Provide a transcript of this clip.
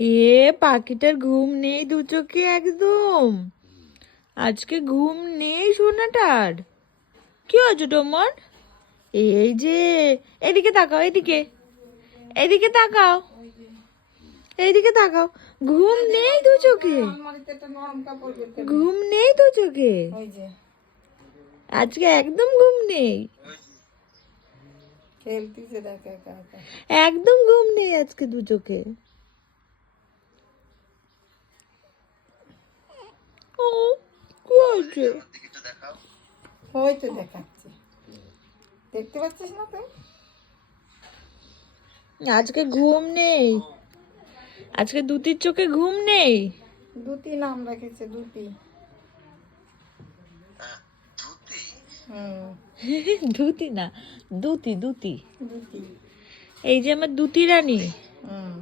এ পাখিটার ঘুম নেই দু চোখে একদম। আজকে ঘুম নেই সোনাটার। কি হয়েছে তোমার? এই যে, এদিকে তাকাও, এদিকে এদিকে তাকাও, এইদিকে তাকাও। ঘুম নেই দু চোখে, ঘুম নেই দু চোখে, আজকে একদম ঘুম নেই, একদম ঘুম নেই আজকে দু চোখে। ও কি হয়েছে? ওই তো দেখাচ্ছি, দেখতে পাচ্ছিস না তুই? আজকে ঘুম নেই, আজকে দুটির চোখে ঘুম নেই। দুটি নাম রেখেছে, দুটি। দুটি না, দুটি দুটি। দুটি। এই যে আমার দুটি রানী। হুম।